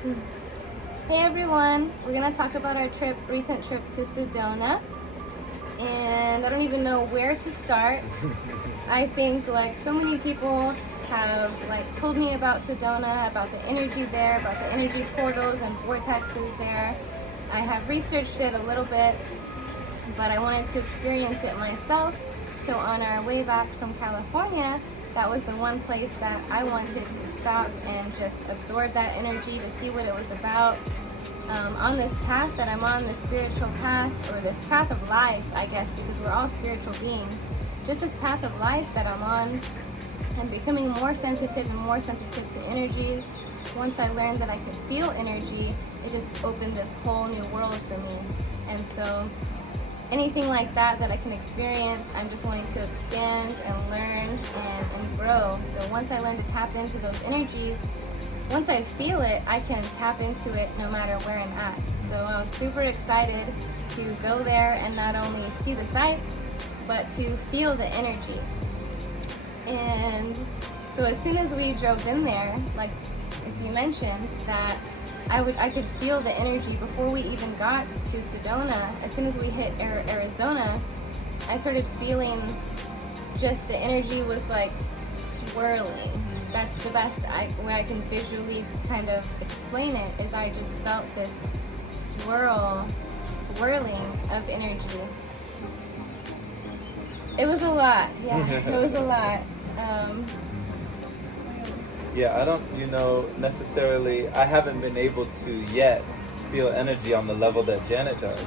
Hey everyone, we're gonna talk about our recent trip to Sedona, and I don't even know where to start. I think like so many people have like told me about Sedona, about the energy there, about the energy portals and vortexes there. I have researched it a little bit, but I wanted to experience it myself. So on our way back from California, that was the one place that I wanted to stop and just absorb that energy to see what it was about. On this path that I'm on, this spiritual path, or this path of life, I guess, because we're all spiritual beings, just this path of life that I'm on, I'm becoming more sensitive and more sensitive to energies. Once I learned that I could feel energy, it just opened this whole new world for me. And so anything like that I can experience, I'm just wanting to expand and learn and grow. So once I learn to tap into those energies, once I feel it, I can tap into it no matter where I'm at. So I was super excited to go there and not only see the sights, but to feel the energy. And so as soon as we drove in there, like you mentioned, that I could feel the energy before we even got to Sedona. As soon as we hit Arizona, I started feeling just the energy was like swirling. That's the best way I can visually kind of explain it, is I just felt this swirling of energy. It was a lot, yeah, it was a lot. Yeah, I don't, necessarily, I haven't been able to yet feel energy on the level that Janet does.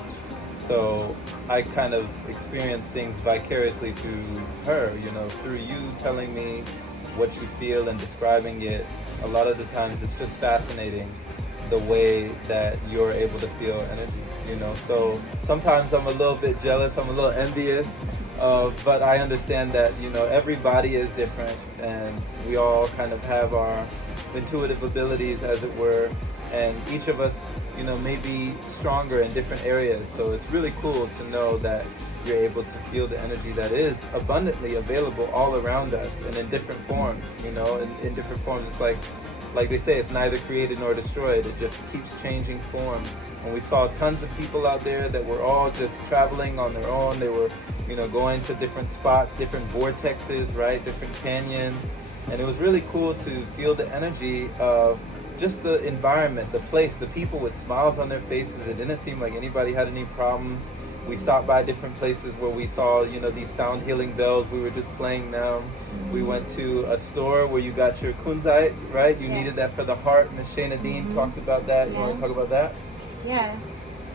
So I kind of experience things vicariously through her, through you telling me what you feel and describing it. A lot of the times it's just fascinating the way that you're able to feel energy, So sometimes I'm a little bit jealous, I'm a little envious, but I understand that, everybody is different and we all kind of have our intuitive abilities, as it were, and each of us, may be stronger in different areas. So it's really cool to know that you're able to feel the energy that is abundantly available all around us and in different forms, in different forms. It's like they say, it's neither created nor destroyed. It just keeps changing form. And we saw tons of people out there that were all just traveling on their own. They were, going to different spots, different vortexes, right? Different canyons. And it was really cool to feel the energy of just the environment, the place, the people with smiles on their faces. It didn't seem like anybody had any problems. We stopped by different places where we saw, these sound healing bells. We were just playing them. We went to a store where you got your kunzite, right? You needed that for the heart. Miss Shayna Dean talked about that. You want to talk about that? Yeah.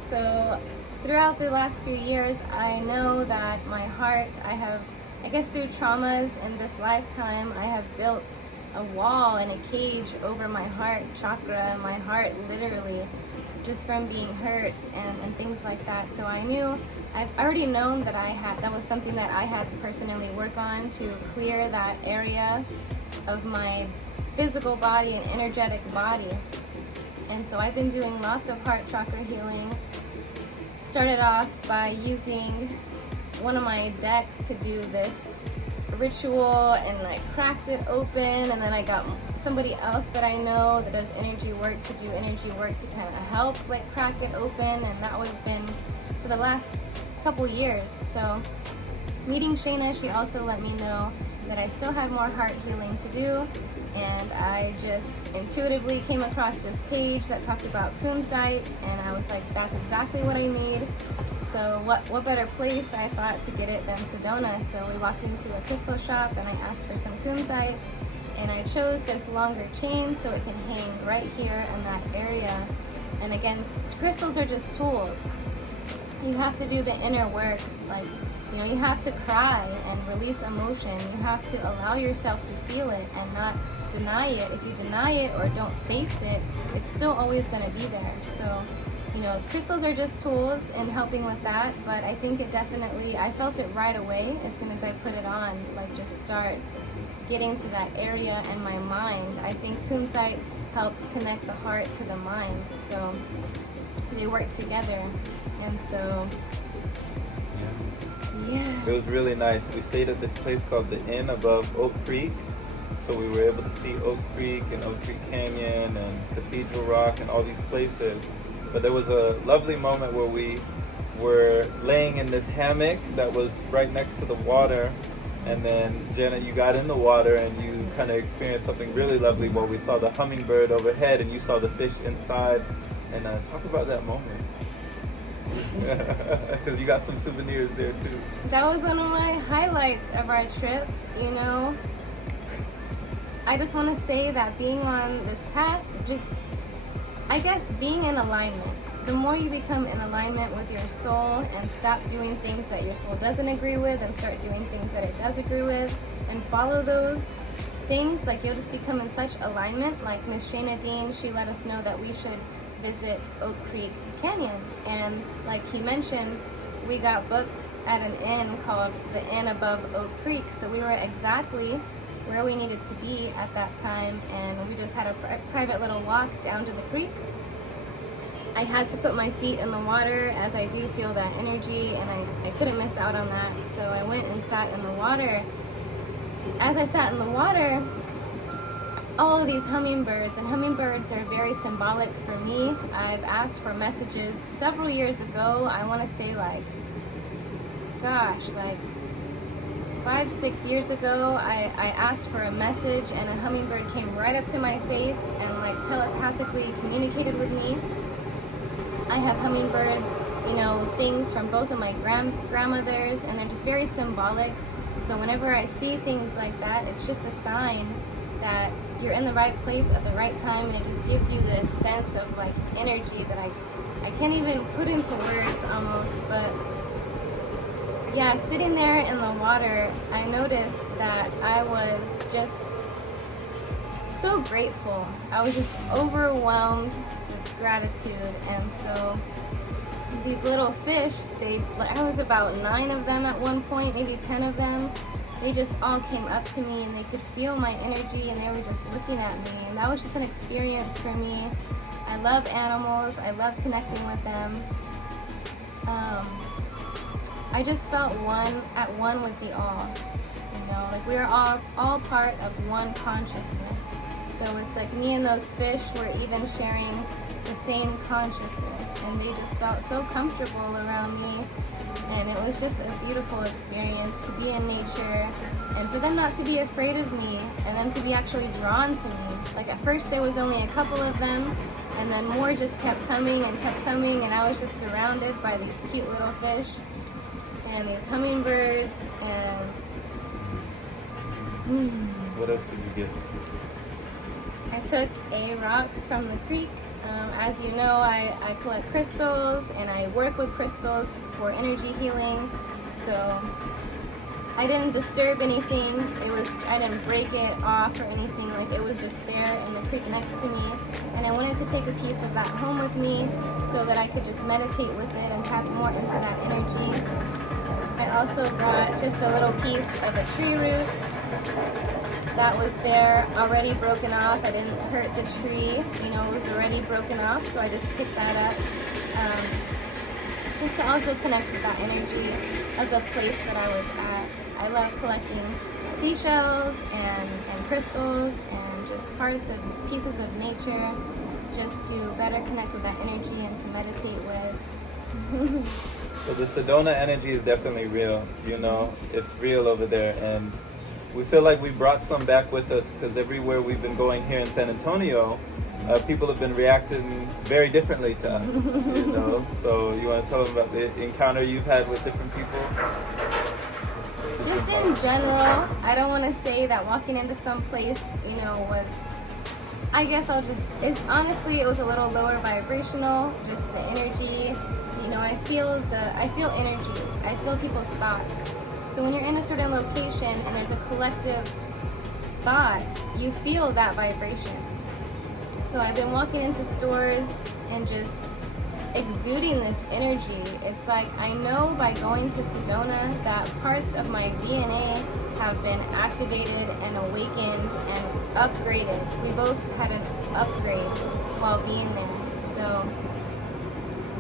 So throughout the last few years, I know that my heart, I guess through traumas in this lifetime, I have built a wall and a cage over my heart chakra, my heart literally, just from being hurt and things like that. So I've already known that that was something that I had to personally work on to clear that area of my physical body and energetic body. And so I've been doing lots of heart chakra healing. Started off by using one of my decks to do this ritual and like cracked it open, and then I got somebody else that I know that does energy work to do energy work to kind of help like crack it open, and that was been for the last couple years. So meeting Shayna, she also let me know that I still had more heart healing to do, and I just intuitively came across this page that talked about kunzite, and I was like, that's exactly what I need. So what better place, I thought, to get it than Sedona. So we walked into a crystal shop and I asked for some kunzite, and I chose this longer chain so it can hang right here in that area. And again, crystals are just tools. You have to do the inner work, like, you have to cry and release emotion. You have to allow yourself to feel it and not deny it. If you deny it or don't face it, it's still always going to be there. So, crystals are just tools in helping with that, but I think I felt it right away as soon as I put it on, like just start getting to that area in my mind. I think kunzite helps connect the heart to the mind, so they work together. And so yeah, it was really nice. We stayed at this place called the Inn above Oak Creek, So we were able to see Oak Creek and Oak Creek Canyon and Cathedral Rock and all these places. But there was a lovely moment where we were laying in this hammock that was right next to the water. And then, Janet, you got in the water and you kind of experienced something really lovely where we saw the hummingbird overhead and you saw the fish inside. And talk about that moment. Because you got some souvenirs there too. That was one of my highlights of our trip, you know. I just want to say that being on this path, just, I guess, being in alignment. The more you become in alignment with your soul and stop doing things that your soul doesn't agree with and start doing things that it does agree with and follow those things, like you'll just become in such alignment. Like Miss Shayna Dean, she let us know that we should visit Oak Creek Canyon. And like he mentioned, we got booked at an inn called the Inn Above Oak Creek. So we were exactly where we needed to be at that time, and we just had a private little walk down to the creek. I had to put my feet in the water as I do feel that energy, and I couldn't miss out on that. So I went and sat in the water. As I sat in the water, all of these hummingbirds, and hummingbirds are very symbolic for me. I've asked for messages several years ago. I want to say like 5-6 years ago, I asked for a message and a hummingbird came right up to my face and like telepathically communicated with me. I have hummingbird, you know, things from both of my grandmothers, and they're just very symbolic. So whenever I see things like that, it's just a sign that you're in the right place at the right time, and it just gives you this sense of like energy that I can't even put into words almost. But yeah, sitting there in the water, I noticed that I was just so grateful. I was just overwhelmed with gratitude. And so these little fish, I was about 9 of them at one point, maybe 10 of them. They just all came up to me and they could feel my energy and they were just looking at me. And that was just an experience for me. I love animals. I love connecting with them. I just felt at one with the all. You know, like we are all part of one consciousness. So it's like me and those fish were even sharing the same consciousness, and they just felt so comfortable around me. And it was just a beautiful experience to be in nature and for them not to be afraid of me and them to be actually drawn to me. Like at first there was only a couple of them, and then more just kept coming, and I was just surrounded by these cute little fish and these hummingbirds. And what else did you get? I took a rock from the creek. As you know, I collect crystals and I work with crystals for energy healing. So I didn't disturb anything. I didn't break it off or anything. Like it was just there in the creek next to me. And I wanted to take a piece of that home with me so that I could just meditate with it and tap more into that energy. I also brought just a little piece of a tree root that was there already broken off. I didn't hurt the tree, you know, it was already broken off, so I just picked that up just to also connect with that energy of the place that I was at. I love collecting seashells and crystals and just parts of pieces of nature just to better connect with that energy and to meditate with. So the Sedona energy is definitely real, you know, it's real over there, and we feel like we brought some back with us because everywhere we've been going here in San Antonio, people have been reacting very differently to us, you know. So you want to tell them about the encounter you've had with different people? Just in general, I don't want to say that walking into some place, you know, was, I guess honestly, it was a little lower vibrational, just the energy, you know, I feel energy, I feel people's thoughts. So when you're in a certain location and there's a collective thought, you feel that vibration. So I've been walking into stores and just exuding this energy. It's like I know by going to Sedona that parts of my DNA have been activated and awakened and upgraded. We both had an upgrade while being there. So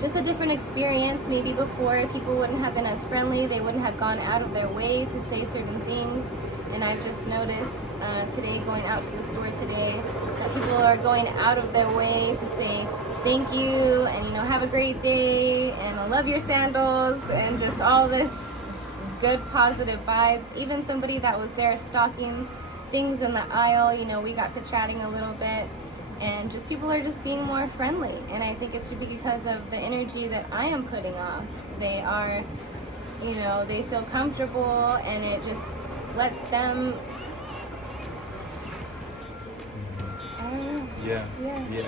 just a different experience. Maybe before people wouldn't have been as friendly, they wouldn't have gone out of their way to say certain things. And I've just noticed today, going out to the store today, that people are going out of their way to say thank you and, you know, have a great day and I love your sandals and just all this good positive vibes. Even somebody that was there stocking things in the aisle, you know, we got to chatting a little bit, and just people are just being more friendly. And I think it should be because of the energy that I am putting off. They are, you know, they feel comfortable, and it just lets them, I don't know. Yeah. Yeah.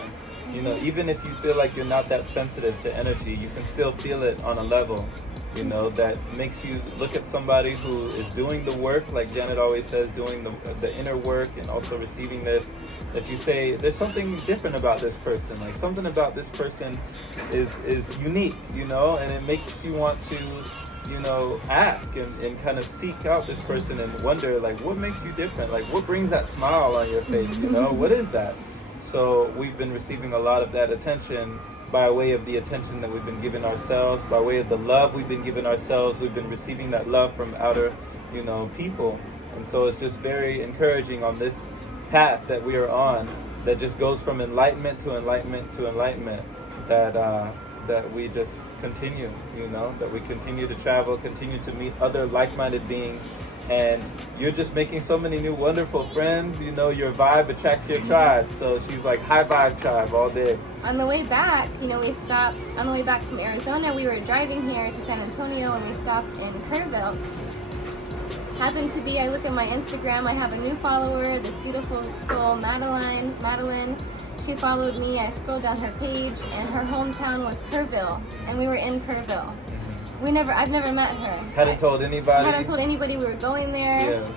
You know, even if you feel like you're not that sensitive to energy, you can still feel it on a level, you know, that makes you look at somebody who is doing the work, like Janet always says, doing the inner work and also receiving this, that you say, there's something different about this person, like something about this person is unique, you know, and it makes you want to, you know, ask and kind of seek out this person and wonder, like, what makes you different? Like, what brings that smile on your face, you know? What is that? So we've been receiving a lot of that attention by way of the attention that we've been giving ourselves, by way of the love we've been giving ourselves. We've been receiving that love from outer, you know, people. And so it's just very encouraging on this path that we are on, that just goes from enlightenment to enlightenment to enlightenment, that we just continue, you know, that we continue to travel, continue to meet other like-minded beings. And you're just making so many new wonderful friends. You know, your vibe attracts your tribe. So she's like high vibe tribe all day. On the way back, you know, we stopped, on the way back from Arizona, we were driving here to San Antonio, and we stopped in Kerrville. Happened to be, I look at my Instagram, I have a new follower, this beautiful soul, Madeline. She followed me, I scrolled down her page, and her hometown was Kerrville, and we were in Kerrville. I've never met her. Hadn't told anybody we were going there. Yeah.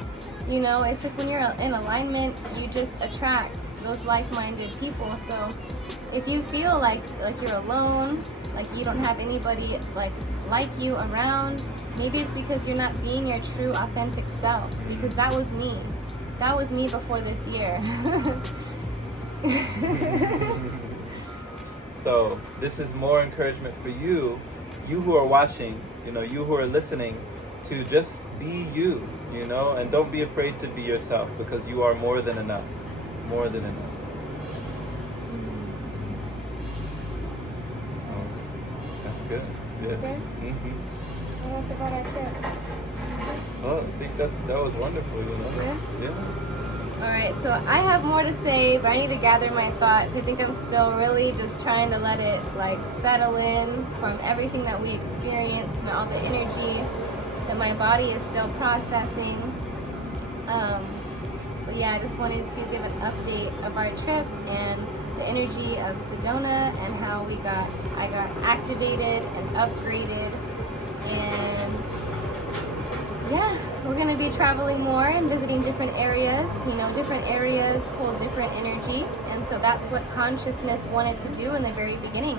You know, it's just when you're in alignment, you just attract those like-minded people. So if you feel like you're alone, like you don't have anybody like you around, maybe it's because you're not being your true, authentic self. Because that was me. That was me before this year. So this is more encouragement for you who are watching, you know, you who are listening, to just be you, you know, and don't be afraid to be yourself, because you are more than enough. More than enough. Oh, that's good. Good. Good? Mm-hmm. What else about our trip? Well, I think that was wonderful, you know. Yeah. Alright, so I have more to say, but I need to gather my thoughts. I think I'm still really just trying to let it like settle in from everything that we experienced and all the energy that my body is still processing. But yeah, I just wanted to give an update of our trip and the energy of Sedona and how I got activated and upgraded. And yeah, we're going to be traveling more and visiting different areas. You know, different areas hold different energy. And so that's what consciousness wanted to do in the very beginning.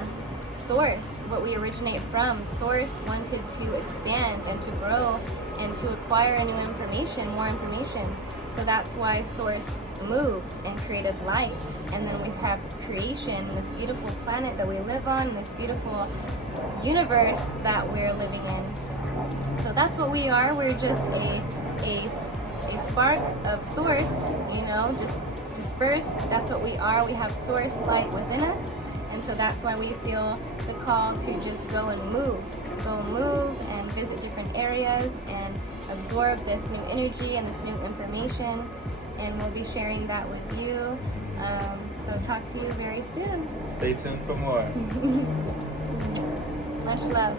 Source, what we originate from. Source wanted to expand and to grow and to acquire new information, more information. So that's why Source moved and created light. And then we have creation, this beautiful planet that we live on, this beautiful universe that we're living in. So that's what we are. We're just a spark of Source, you know, just dispersed. That's what we are. We have Source light within us. And so that's why we feel the call to just go and move and visit different areas and absorb this new energy and this new information. And we'll be sharing that with you. So talk to you very soon. Stay tuned for more. Much love.